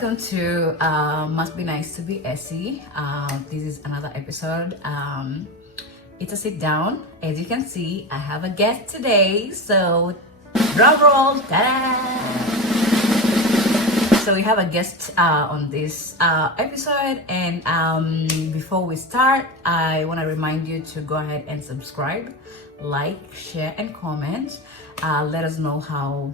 welcome to Must Be Nice to Be Essie. This is another episode. It's a sit down. As you can see, I have a guest today. So, drum roll. Ta-da! So we have a guest on this episode, and before we start, I want to remind you to go ahead and subscribe, like, share, and comment. Let us know how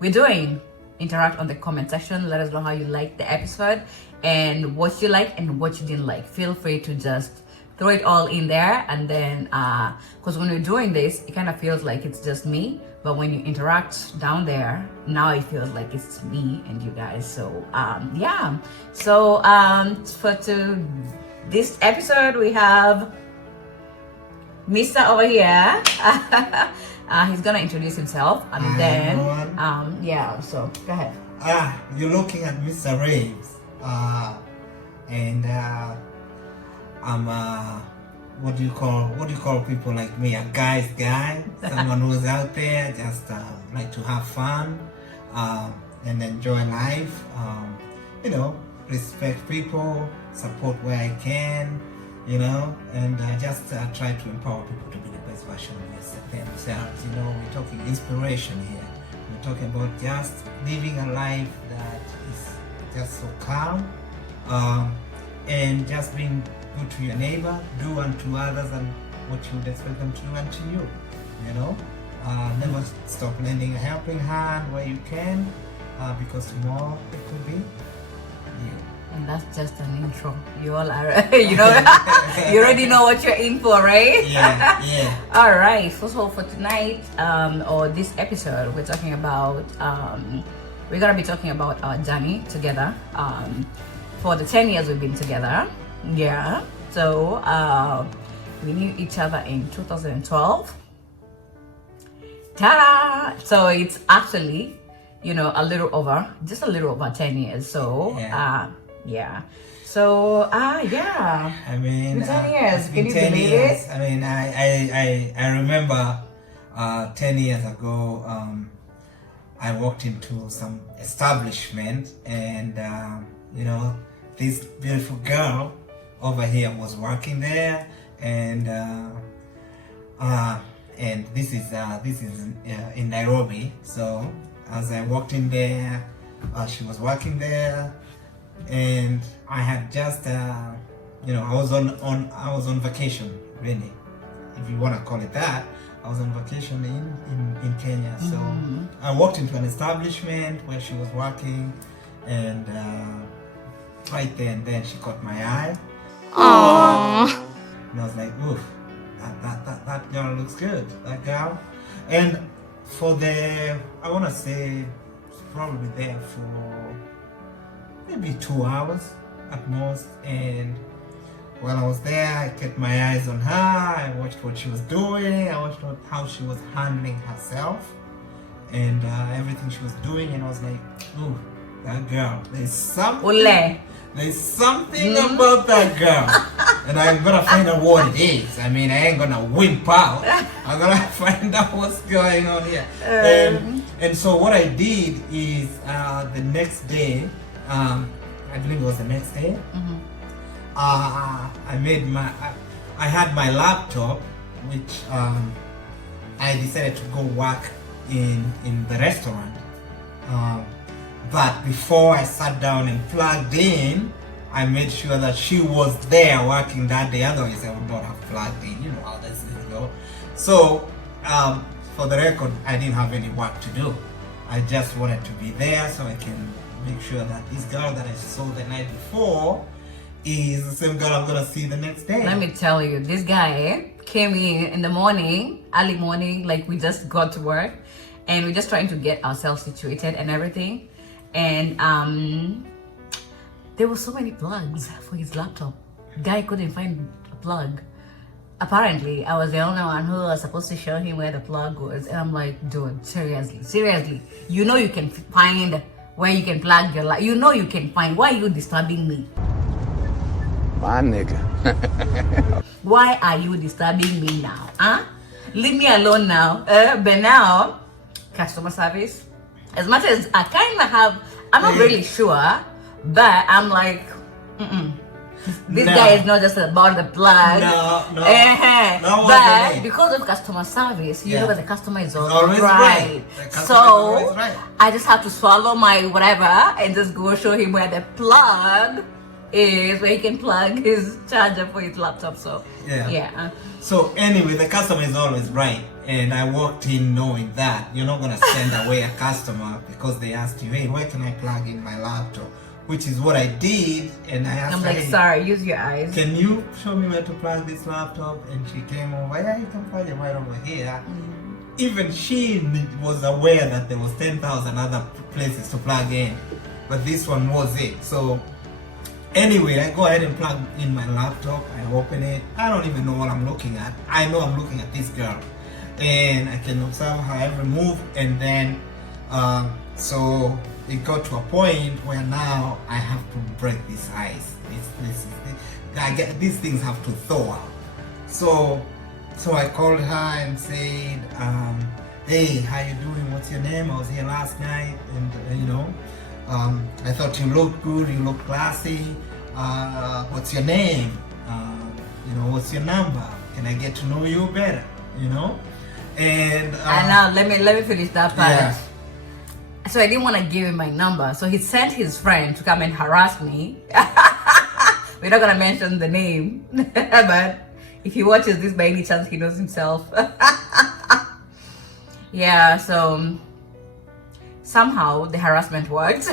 we're doing. Interact on the comment section. Let us know how you liked the episode and what you like and what you didn't like. Feel free to just throw it all in there, and then because when you're doing this, it kind of feels like it's just me, but when you interact down there, now it feels like it's me and you guys. So yeah, so for this episode we have Mr. over here. He's gonna introduce himself, and Hi, then everyone. yeah, so go ahead. You're looking at Mr. Raves, and I'm what do you call people like me? A guy's guy, someone who's out there just like to have fun and enjoy life. Respect people, support where I can, and just try to empower people to be the best version of themselves. We're talking inspiration here. We're talking about just living a life that is just so calm, and just being good to your neighbor, do unto others and what you would expect them to do unto you. Never stop lending a helping hand where you can, because tomorrow it could be you. And that's just an intro. You all are, you already know what you're in for, right? Yeah. All right. First of all, for tonight, or this episode, we're talking about, we're gonna be talking about our journey together. For the 10 years we've been together. Yeah. So we knew each other in 2012. Ta-da! So it's actually, a little over 10 years. So yeah. So yeah. I mean, 10 years. Can you 10 believe years. it? I mean, I remember 10 years ago, I walked into some establishment, and this beautiful girl over here was working there, and this is in Nairobi. So as I walked in there, she was working there, and I had just I was on vacation, really, if you want to call it that. I was on vacation in Kenya. So I walked into an establishment where she was working, and right there and then she caught my eye. Aww. And I was like, oof, that girl looks good, that girl. And I want to say, it's probably there for maybe 2 hours at most. And while I was there, I kept my eyes on her. I watched what she was doing. I watched how she was handling herself and everything she was doing. And I was like, ooh, that girl, there's something about that girl, and I'm gonna find out what it is. I mean, I ain't gonna wimp out. I'm gonna find out what's going on here. And so what I did is the next day, I believe it was the next day, I had my laptop, which I decided to go work in the restaurant. But before I sat down and plugged in, I made sure that she was there working that day. Otherwise, I would not have plugged in. You know how this is go. So, for the record, I didn't have any work to do. I just wanted to be there so I can make sure that this girl that I saw the night before is the same girl I'm gonna see the next day. Let me tell you, this guy came in the morning, early morning, like we just got to work, and we're just trying to get ourselves situated and everything. And there were so many plugs for his laptop. Guy couldn't find a plug. Apparently, I was the only one who was supposed to show him where the plug was. And I'm like, dude, seriously. You can find where you can plug your laptop. You can find. Why are you disturbing me? My nigga. Why are you disturbing me now? Huh? Leave me alone now. But now, customer service. As much as I kind of have I'm not really sure, but I'm like, this No. guy is not just about the plug. No. No, But wasn't it? because of customer service, you Yeah. know that the customer is Always always right. right. The customer is So always right. I just have to swallow my whatever and just go show him where the plug is, where he can plug his charger for his laptop. So yeah. So anyway, the customer is always right. And I walked in knowing that you're not gonna send away a customer because they asked you, hey, where can I plug in my laptop? Which is what I did, and I asked I'm her, like, hey, sorry, use your eyes. can you show me where to plug this laptop? And she came over, yeah, you can plug it right over here. Even she was aware that there was 10,000 other places to plug in, but this one was it. So anyway, I go ahead and plug in my laptop. I open it. I don't even know what I'm looking at. I know I'm looking at this girl, and I can observe her every move. And then so it got to a point where now I have to break this ice. These things have to thaw out. So I called her and said, hey, how you doing? What's your name? I was here last night, and I thought you looked good, you looked classy. What's your name? What's your number? Can I get to know you better? And now let me finish that part. Yeah. So I didn't want to give him my number, so he sent his friend to come and harass me. We're not gonna mention the name, but if he watches this by any chance, he knows himself. Yeah, so somehow the harassment worked.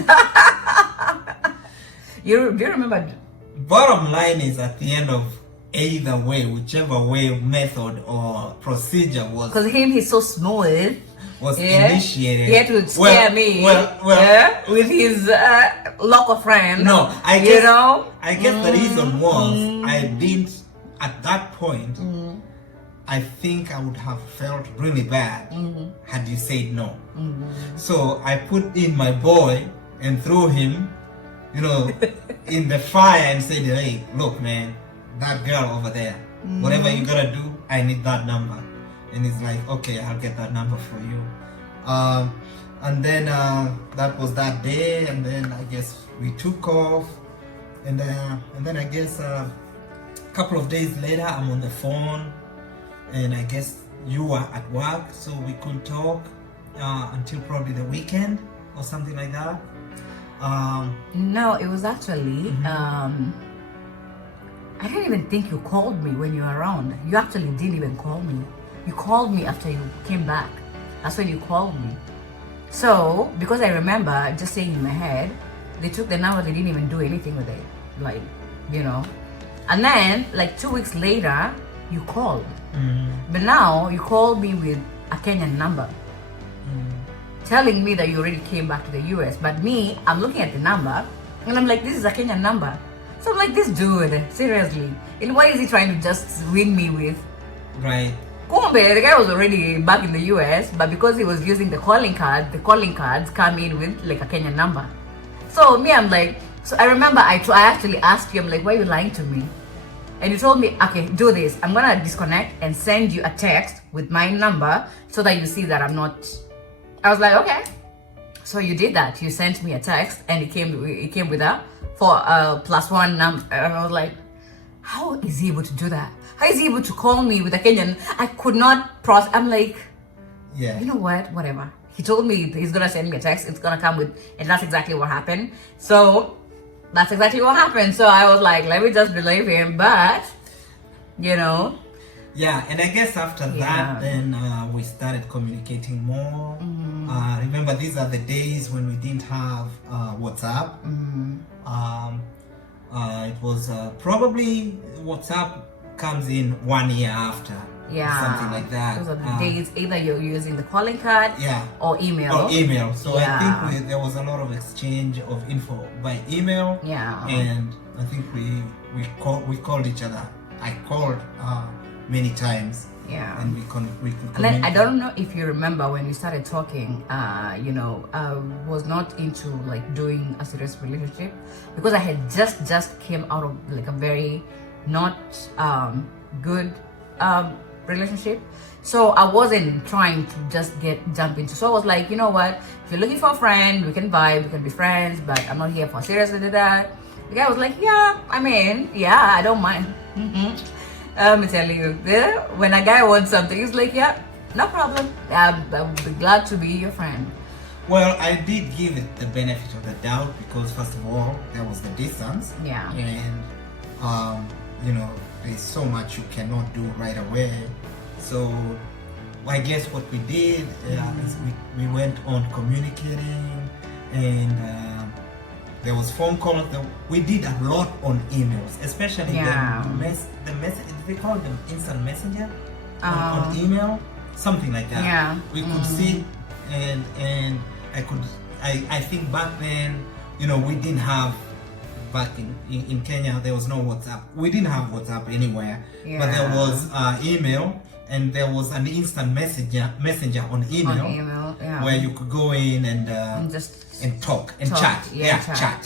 Do you remember? Bottom line is, at the end of either way, whichever way, method or procedure Because he's so smooth. was initiated. He had to scare me. With his local friend. No, I guess the reason was I didn't at that point. I think I would have felt really bad had you said no. So I put in my boy and threw him, in the fire and said, hey, look, man, that girl over there, whatever you gotta do, I need that number. And he's like, okay, I'll get that number for you. And then that was that day, and then I guess we took off, and then I guess a couple of days later, I'm on the phone, and I guess you were at work, so we couldn't talk until probably the weekend or something like that. No, it was actually I didn't even think you called me when you were around. You actually didn't even call me. You called me after you came back. That's when you called me. So, because I remember just saying in my head, they took the number, they didn't even do anything with it. And then, 2 weeks later, you called. But now, you called me with a Kenyan number. Telling me that you already came back to the US. But me, I'm looking at the number, and I'm like, this is a Kenyan number. So I'm like, this dude, seriously. And what is he trying to just wing me with? Right. Kumbe, the guy was already back in the US, but because he was using the calling cards come in with a Kenyan number. So me, I'm like, so I remember I actually asked you, I'm like, why are you lying to me? And you told me, okay, do this. I'm gonna disconnect and send you a text with my number so that you see that I'm not. I was like, okay. So you did that. You sent me a text and it came with a +1 number. And I was like, how is he able to do that? How is he able to call me with a Kenyan? I could not process. I'm like, yeah. You know what? Whatever. He told me he's gonna send me a text. It's gonna come with, and that's exactly what happened. So that's exactly what happened. So I was like, let me just believe him. But Yeah, and I guess after that, then we started communicating more. Remember, these are the days when we didn't have WhatsApp. It was probably WhatsApp comes in 1 year after. Something like that. Those are the days either you're using the calling card or email. So I think there was a lot of exchange of info by email. Yeah. And I think we called each other. I called many times. Yeah. And we could And then I don't know if you remember when we started talking, I was not into doing a serious relationship because I had just came out of a very not good relationship. So I wasn't trying to just jump into. So I was like, you know what? If you're looking for a friend, we can vibe, we can be friends, but I'm not here for serious with that. The guy was like, yeah, I mean, yeah, I don't mind. Let me tell you, when a guy wants something, he's like, yeah, no problem. I'll be glad to be your friend. Well, I did give it the benefit of the doubt because first of all, there was the distance. Yeah. And you know, there's so much you cannot do right away. So I guess what we did is we went on communicating, and there was phone calls. We did a lot on emails, especially the message. They call them instant messenger on email, something like that. Yeah. We could see, and I think back then, you know, we didn't have. Back in Kenya, there was no WhatsApp. We didn't have WhatsApp anywhere, but there was email, and there was an instant messenger on email, where you could go in and just talk and chat. Chat.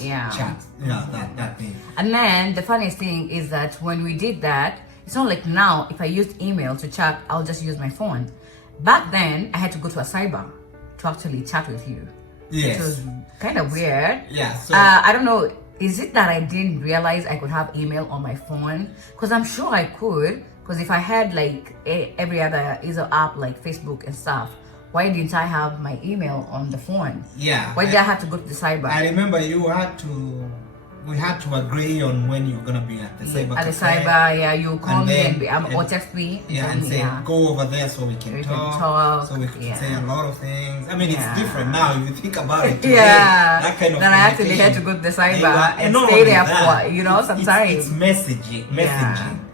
That thing. And then the funniest thing is that when we did that, it's not like now if I used email to chat, I'll just use my phone. Back then, I had to go to a cyber to actually chat with you. Yes. It was kind of weird. Yeah. So I don't know. Is it that I didn't realize I could have email on my phone? Because I'm sure I could. Because if I had like every other app like Facebook and stuff, why didn't I have my email on the phone? Yeah. Why did I have to go to the cyber? I remember we had to agree on when you're gonna be at the cyber. At the cyber, you call me or text me. And say go over there so we can talk. So we can say a lot of things. I mean, it's different now if you think about it. Today, that kind of. Then I actually had to go to the cyber and stay there for some time. It's messaging.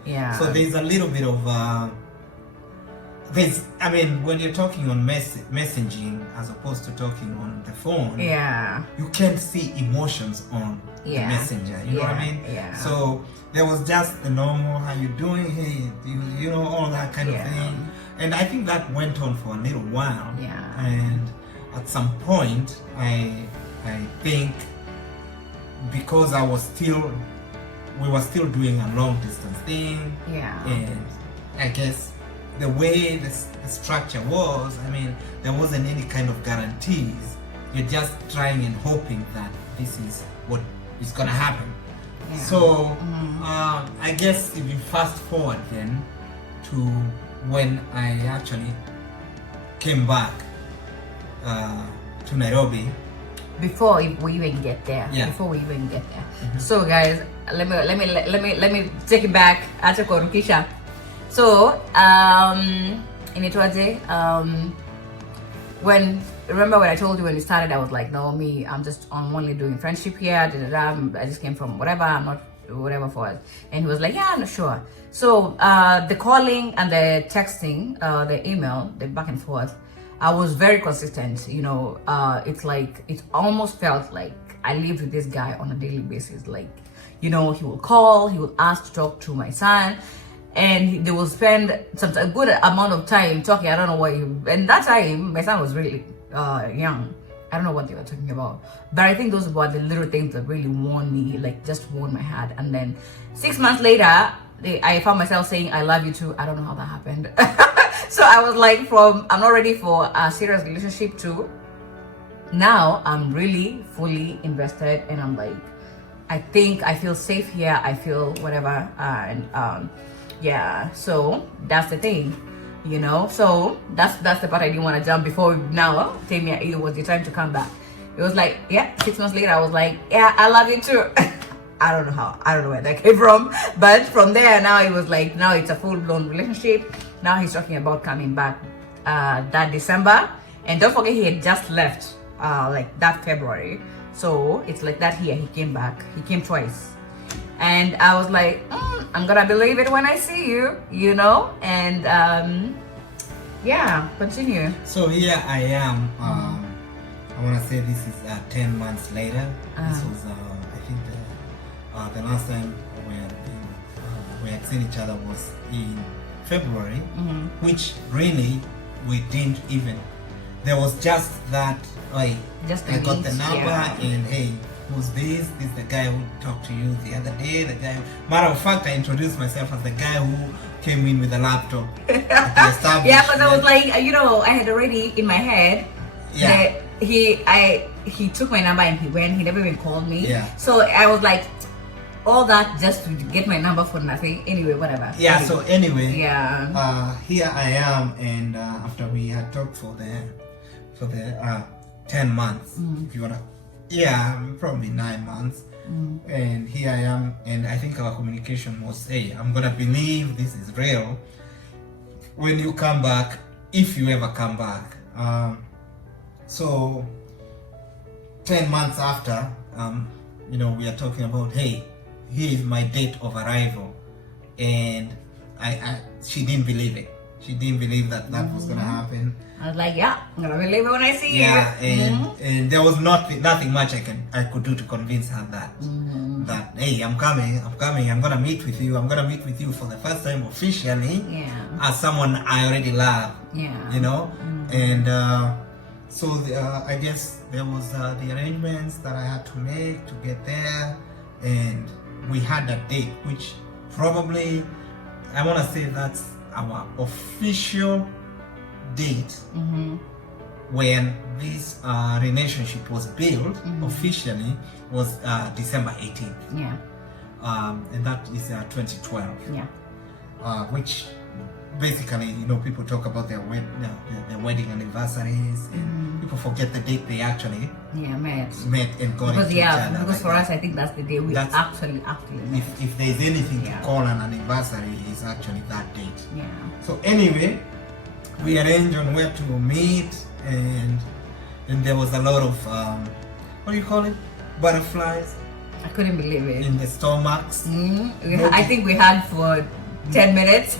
Yeah. So there's a little bit of when you're talking on messaging as opposed to talking on the phone, you can't see emotions on the messenger. You know what I mean? Yeah. So there was just the normal, how you doing? Hey, you know, all that kind of thing. And I think that went on for a little while. Yeah. And at some point, I think because we were still doing a long distance thing. Yeah. And I guess the way the structure was, I mean, there wasn't any kind of guarantees. You're just trying and hoping that this is what is gonna happen. Yeah. So I guess if you fast forward then to when I actually came back to Nairobi. Before we even get there. So guys, let me take it back. Acha kurukisha. So inaitwaje, remember when I told you when we started, I was like, no, I'm only doing friendship here, I just came from whatever, I'm not whatever for it. And he was like, yeah, I'm not sure. So the calling and the texting, the email, the back and forth, I was very consistent. You know, it's like, it almost felt like I lived with this guy on a daily basis. Like, you know, he will call, he will ask to talk to my son, and they will spend a good amount of time talking. I don't know why. And that time, my son was really young. I don't know what they were talking about. But I think those were the little things that really won me, like just won my heart. And then 6 months later, I found myself saying, I love you too. I don't know how that happened. So I was like, I'm not ready for a serious relationship too. Now I'm really fully invested, and I'm like, I think I feel safe here. I feel whatever. So that's the thing, you know. So that's the part I didn't want to jump before now. Tell me it was the time to come back. It was like, 6 months later, I was like, yeah, I love you too. I don't know where that came from, but from there now it was like, now it's a full-blown relationship. Now he's talking about coming back that December, and don't forget he had just left like that February. So it's like that here, he came back. He came twice. And I was like, I'm gonna believe it when I see you, you know? And continue. So here I am. I wanna say this is 10 months later. This was, I think the last time we had seen each other was in February, which really we didn't even, there was just that, like, I got the number and hey, who's this? This is the guy who talked to you the other day. The guy. Matter of fact, I introduced myself as the guy who came in with a laptop. Yeah, because I was like, I had already in my head that he took my number and he went. He never even called me. Yeah. So I was like, all that just to get my number for nothing. Anyway, whatever. Yeah. So anyway. Yeah. Here I am, and after we had talked for the 10 months, if you wanna. Yeah, probably 9 months. And here I am, and I think our communication was, hey, I'm gonna believe this is real when you come back, if you ever come back. So 10 months after, we are talking about, hey, here is my date of arrival, and she didn't believe it. She didn't believe that was gonna happen. I was like, yeah, I'm gonna believe it when I see Yeah, you. and there was nothing much I could do to convince her that hey, I'm coming, I'm gonna meet with you for the first time officially, as someone I already love. Yeah. And so I guess there was the arrangements that I had to make to get there, and we had a date, which probably I want to say that's our official date when this relationship was built officially was December 18th. Yeah. And that is 2012. Yeah. Which basically, people talk about their wedding anniversaries, and people forget the date they actually met and got into each other. Because for us, I think that's the day we actually met. If there's anything to call an anniversary, it's actually that date. Yeah. So anyway, we arranged on where to meet, and there was a lot of what do you call it? Butterflies. I couldn't believe it. In the stomachs. I think we had for 10 minutes.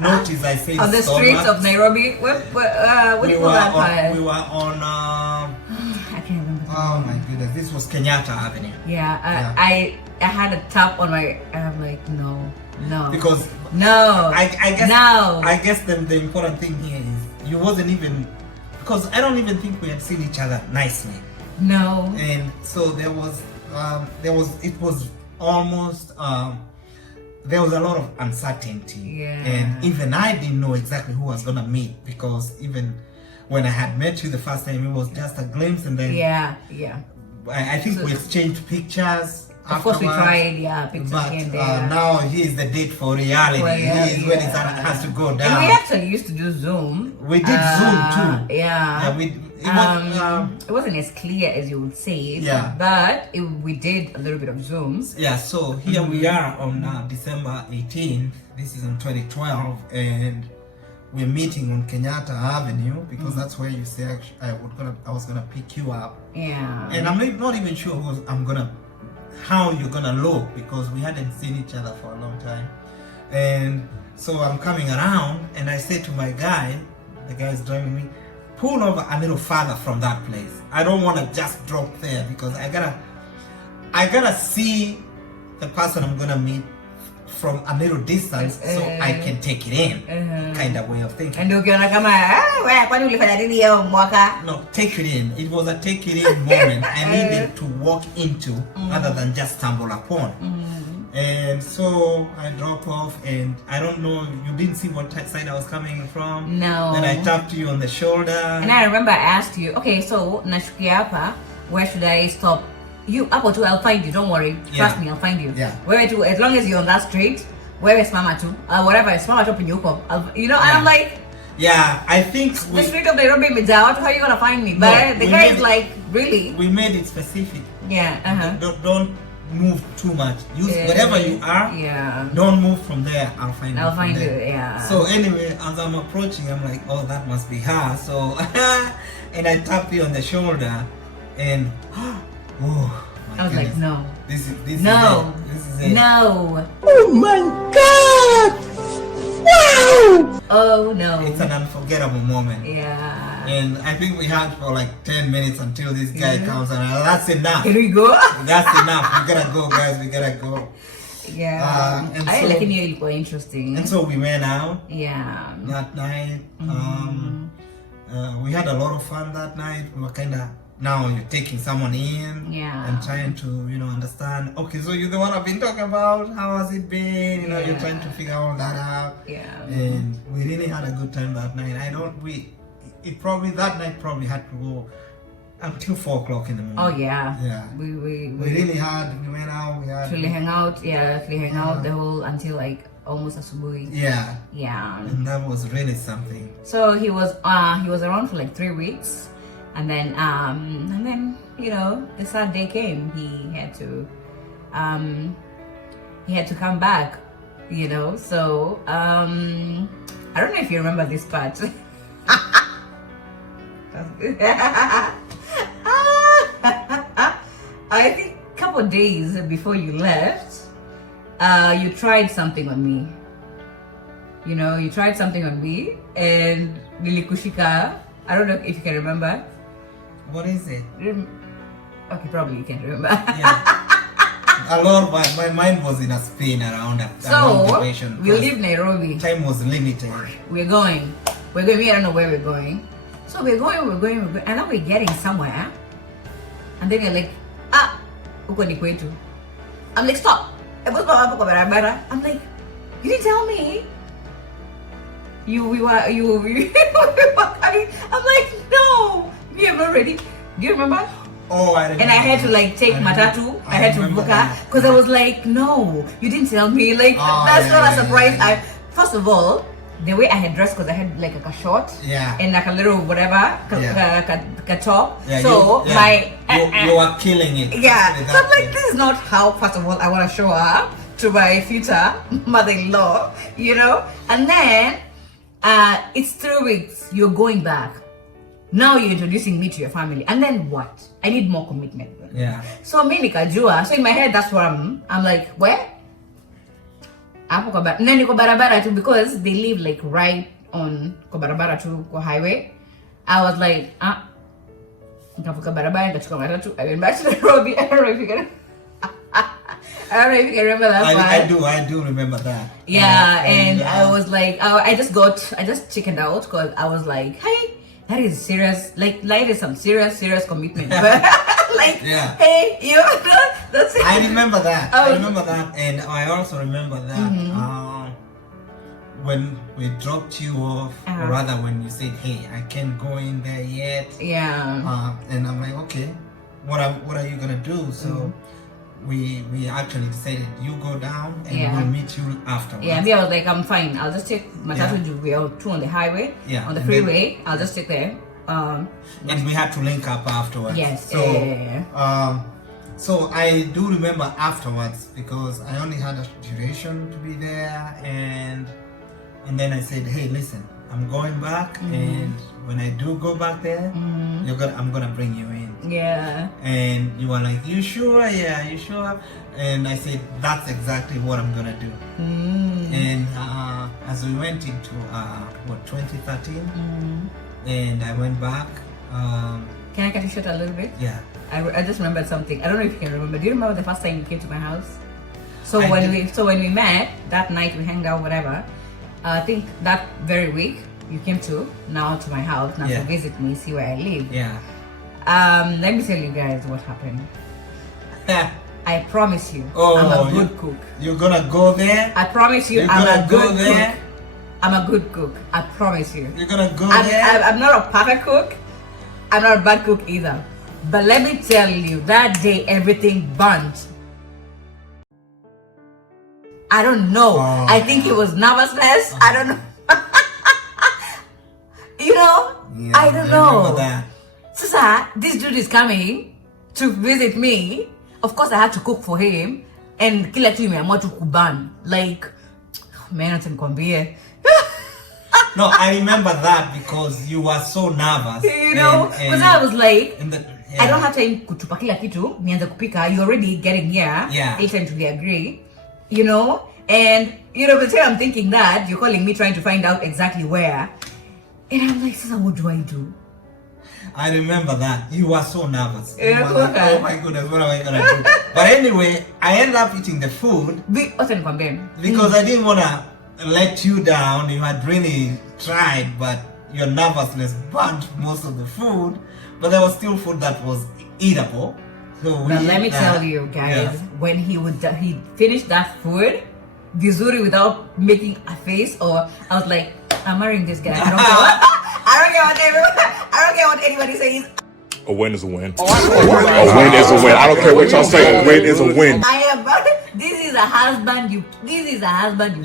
Notice I said on the streets of Nairobi. What do you call that part? We were on. I can't remember. Oh my goodness! This was Kenyatta Avenue. Yeah. I had a tap on my. I'm like, no. Because no. I guess no. I guess the important thing here is you wasn't even, because I don't even think we had seen each other nicely. No. And so there was almost. There was a lot of uncertainty, and even I didn't know exactly who I was gonna meet, because even when I had met you the first time, it was just a glimpse, and then I think we exchanged pictures. Of course, we tried, pictures but now here's the date for reality. Here's when it has to go down. And we actually used to do Zoom. We did Zoom too. Yeah. It wasn't as clear as you would say. Yeah. But we did a little bit of Zooms. Yeah. So here we are on December 18th. This is in 2012, and we're meeting on Kenyatta Avenue, because that's where you say I was gonna pick you up. Yeah. And I'm not even sure how you're gonna look, because we hadn't seen each other for a long time. And so I'm coming around, and I say to my guy, the guy is driving me, pull over a little farther from that place. I don't want to just drop there, because I gotta see the person I'm gonna meet from a little distance, so I can take it in, kind of way of thinking. And ukiona kama kwani ulifanya nini leo mwaka? No, take it in. It was a take it in moment I needed to walk into, other than just stumble upon. And so I dropped off, and I don't know, you didn't see what side I was coming from. No. Then I tapped you on the shoulder. And I remember I asked you, okay, so nashukia hapa, where should I stop? You up or two, I'll find you, don't worry. Trust me, I'll find you. Yeah. Where to, as long as you're on that street, where is Mama to? Whatever, it's Mama to Pinyuko. And I'm like, yeah, I think the street of Nairobi Mijawatu, how are you gonna find me? But the guy is like, really? We made it specific. Yeah, Don't move too much. Use wherever you are. Yeah. Don't move from there. I'll find you. Yeah. So anyway, as I'm approaching, I'm like, oh, that must be her. So, and I tap you on the shoulder, and oh, I was goodness. like, no. This is no. it. This is it. No. Oh my God! Wow! Oh no. It's an unforgettable moment. Yeah. And I think we had for like 10 minutes until this guy comes, and that's enough. Here we go. That's enough. We gotta go, guys. We gotta go. Yeah. And I so, like it was interesting. And so we went out. Yeah. That night. We had a lot of fun that night. We were kind of now you're taking someone in Yeah. and trying to, understand. Okay, so you're the one I've been talking about. How has it been? You're Yeah. trying to figure all that out. Yeah. And we really had a good time that night. That night probably had to go until 4 o'clock in the morning. Oh yeah. Yeah. We We went out, we had actually hang out. Yeah, actually hang out the whole until like almost asubuhi. Yeah. Yeah. And that was really something. So he was around for like 3 weeks, and then the sad day came. He had to come back. So I don't know if you remember this part. I think a couple of days before you left, you tried something on me. You tried something on me, and nilikushika. I don't know if you can remember. What is it? Okay, probably you can remember. Yeah. A lot, but my mind was in a spin around the So duration. we leave Nairobi. Time was limited. We're going. We I don't know where we're going. So we're going, and then we're getting somewhere. And then you're like, uko ni kwetu. I'm like, stop. I'm like, you didn't tell me. We were coming. I'm like, no, we are not ready. Do you remember? Oh, I remember. And I had to like take matatu. I had to book her because I was like, no, you didn't tell me. Like that's not a surprise. First of all, the way I had dressed, because I had like a short, and like a little whatever, a top. Yeah, so you were killing it. Yeah, so I'm like, this is not how. First of all, I want to show up to my future mother-in-law, and then it's 3 weeks. You're going back. Now you're introducing me to your family, and then what? I need more commitment. Yeah. So me nikajua. So in my head, that's what I'm like, where? Hapo kwa nani kwa barabara tu, because they live like right on kwa barabara tu kwa highway. I was like, nikavuka barabara nikachukua matatu. I went back to Nairobi. I don't know if you can. I don't know if you can remember that part. I do remember that. Yeah, and I was like, I just chickened out because I was like, hey, that is serious. Like life is some serious commitment. Like, hey, that's it. I remember that. I remember that, and I also remember that when we dropped you off, or rather when you said, "Hey, I can't go in there yet." Yeah. And I'm like, okay, what are you gonna do? So we actually decided you go down and we'll meet you afterwards. Yeah, I was like, I'm fine. I'll just take Matatu. We are two on the highway. Yeah. On the freeway. I'll just take them. And we had to link up afterwards. Yes. So, so I do remember afterwards, because I only had a duration to be there, and then I said, hey, listen, I'm going back, and when I do go back there, I'm gonna bring you in. Yeah. And you were like, you sure? Yeah, you sure? And I said, that's exactly what I'm gonna do. And as we went into 2013, and I went back. Can I cut you short a little bit? Yeah. I just remembered something. I don't know if you can remember. Do you remember the first time you came to my house? So when we met that night, we hanged out, whatever. I think that very week you came to my house to visit me, see where I live. Yeah. Let me tell you guys what happened. I promise you, Oh, I'm a good cook. You're gonna go there? I promise you, You're I'm gonna a go good there? cook. I'm a good cook. I promise you. You're gonna go there? I'm not a perfect cook. I'm not a bad cook either. But let me tell you, that day everything burnt. I don't know. Oh. I think it was nervousness. I don't know. I don't know. Remember that. Sasa, this dude is coming to visit me. Of course, I had to cook for him. And kila kitu imeamua tu kuban. Like, man, nikwambie. No, I remember that because you were so nervous. Because I was like, yeah. I don't have time kutupa kila kitu, nianze kupika. You're already getting here. Yeah. Eventually agree. And by the time I'm thinking that, you're calling me trying to find out exactly where. And I'm like, Sasa, what do I do? I remember that. You were so nervous. Yeah, you were like, oh my goodness, what am I gonna do? But anyway, I ended up eating the food because I didn't wanna let you down. You had really tried, but your nervousness burnt most of the food. but there was still food that was eatable. So But let me tell you guys, when he finished that food, vizuri without making a face, or I was like, I'm marrying this guy. I don't care what, I don't care what anybody says. A win is a win. A win is a win. I don't care what y'all say. A win is a win. I am. This is a husband you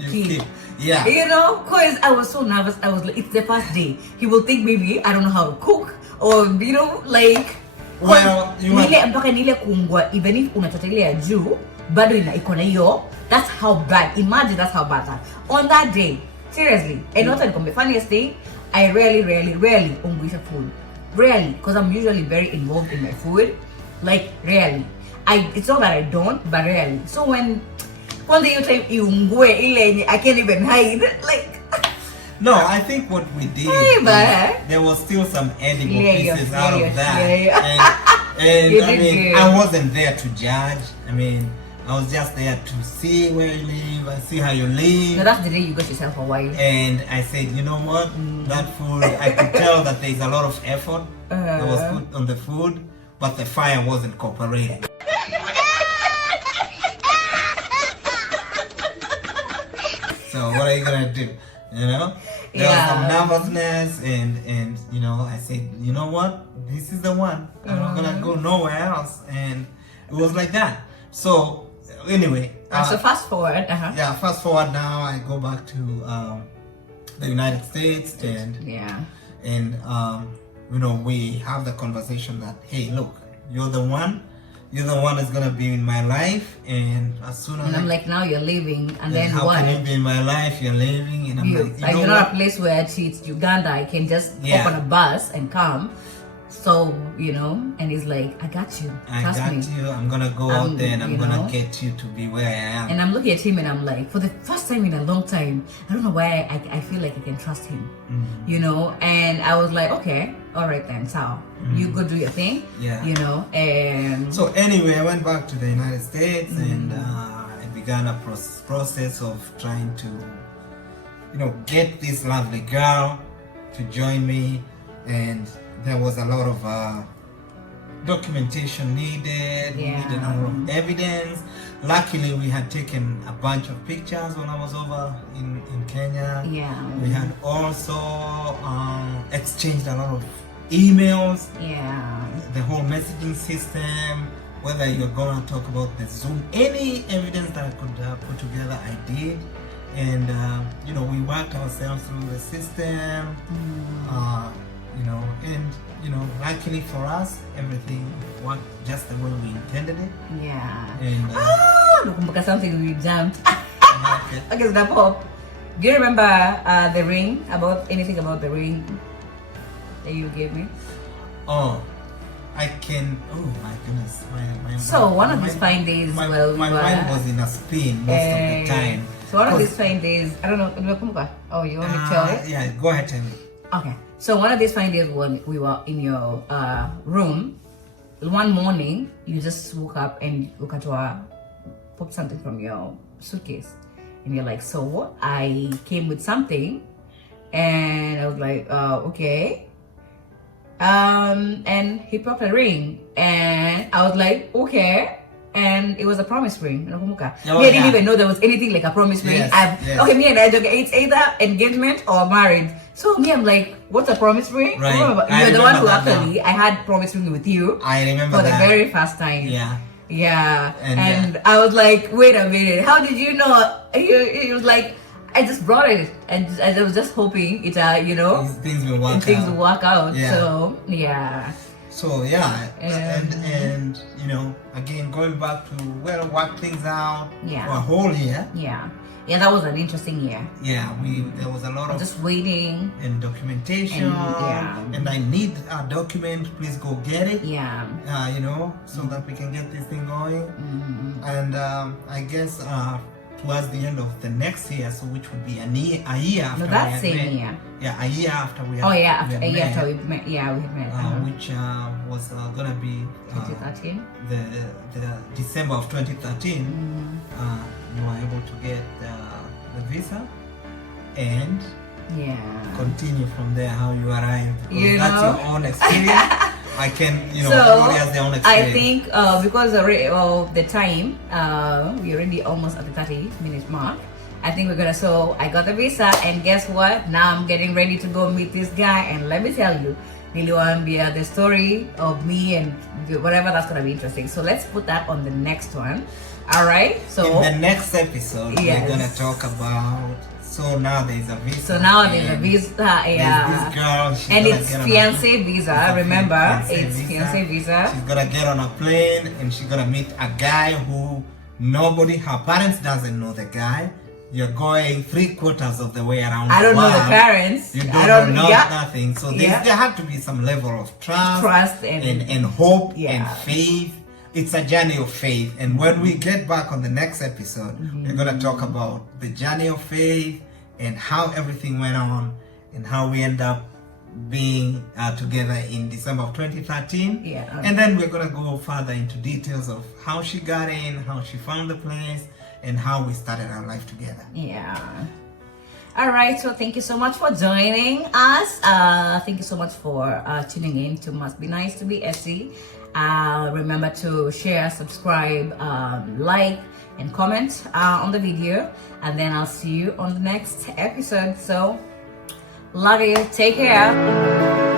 keep. Yeah. You know, cause I was so nervous. I was like, it's the first day. He will think maybe I don't know how to cook, or you know, like. Well, nile mpaka nile kuungwa, even if unachota ile ya juu bado iko na hiyo. That's how bad. Imagine that's how bad that. On that day, seriously, and not the funniest thing, I rarely unguisha food. Rarely, because I'm usually very involved in my food. Like rarely. It's not that I don't, but rarely. So when you time iungue ile, I can't even hide. Like. No, I think what we did, there was still some edible pieces out of that. And I mean, I wasn't there to judge. I mean, I was just there to see where you live and see how you live. No, that's the day you got yourself a wife. And I said, you know what? That food, I could tell that there's a lot of effort that was put on the food, but the fire wasn't cooperating. So what are you gonna do? You know, there was some nervousness, and you know, I said, you know what, this is the one. I'm not gonna go nowhere else, and it was like that. So anyway, so fast forward. Yeah, fast forward now. I go back to the United States, and you know, we have the conversation that, hey, look, you're the one. You're the one that's gonna be in my life, and as soon as I'm like, now you're leaving, and then how what? Can you be in my life? You're leaving, and I'm like, you're not a place where it's Uganda. I can just hop on a bus and come. So you know, and he's like, I got you. Trust me. You. I'm gonna go out there, and I'm gonna get you to be where I am. And I'm looking at him, and I'm like, for the first time in a long time, I don't know why I feel like I can trust him. You know, and I was like, okay, all right then, so you go do your thing. Yeah. You know, and so anyway, I went back to the United States, and I began a process of trying to, you know, get this lovely girl to join me, and there was a lot of documentation needed. We needed a lot of evidence. Luckily, we had taken a bunch of pictures when I was over in Kenya. Yeah. We had also exchanged a lot of emails. Yeah. The whole messaging system, whether you're gonna talk about the Zoom, any evidence that I could put together, I did. And you know, we worked ourselves through the system. You know, and you know, luckily for us, everything worked just the way we intended it. Yeah. And something we jumped. okay, so that pop. Do you remember the ring? Anything about the ring that you gave me? Oh, I can. Oh my goodness, so one of these fine days, my mind was in a spin most of the time. So one of these fine days, I don't know. Oh, you want me to tell it? Yeah, go ahead, tell me. Okay. So one of these fine days when we were in your room, one morning you just woke up and look at pop something from your suitcase, and you're like, so I came with something, and I was like, okay. And he popped a ring, and I was like, okay. And it was a promise ring. I didn't even know there was anything like a promise ring. Yes. Okay, me and I joke, it's either engagement or marriage. So me, I'm like, what's a promise ring? Right. You're the one who actually, I had promise ring with you. I remember for that. the very first time. Yeah. Yeah. And I was like, wait a minute, how did you know? He was like, I just brought it, and I was just hoping it, you know, things will work out. Yeah. So yeah. So yeah, and you know, again going back to where to work things out for a whole year. Yeah, that was an interesting year. Yeah, there was a lot of just waiting and documentation. And I need a document. Please go get it. Yeah. You know, so that we can get this thing going. And I guess towards the end of the next year, so which would be a year after. No, that same year. Yeah, a year after we had. Oh yeah, after we met. Yeah, we had met. Which was gonna be 2013. The December of 2013. You were able to get the visa and continue from there how you arrived. Because that's your own experience. I can, So everybody has their own I experience. think because of the time, we're already almost at the 30-minute mark. I think we're gonna. So I got the visa, and guess what? Now I'm getting ready to go meet this guy, and let me tell you, really want to be the story of me and whatever. That's gonna be interesting. So let's put that on the next one. All right. So in the next episode, yes. we're gonna talk about. So now there's a visa. So now there's a and visa, there's this girl, she's and gonna it's get on fiance visa. it's a Remember, fiancé it's fiance visa. She's gonna get on a plane and she's gonna meet a guy who her parents doesn't know the guy. You're going 3/4 of the way around. I don't the know world. the parents. You I don't don't know yeah. nothing. So Yeah. there have to be some level of trust and hope Yeah. and faith. It's a journey of faith. And when we get back on the next episode, we're going to talk about the journey of faith and how everything went on and how we end up being together in December of 2013. Yeah. And then we're going to go further into details of how she got in, how she found the place, and how we started our life together. Yeah. All right. So thank you so much for joining us. Thank you so much for tuning in to Must Be Nice to Be Essie. Remember to share, subscribe, like, and comment on the video. And then I'll see you on the next episode. So love you. Take care.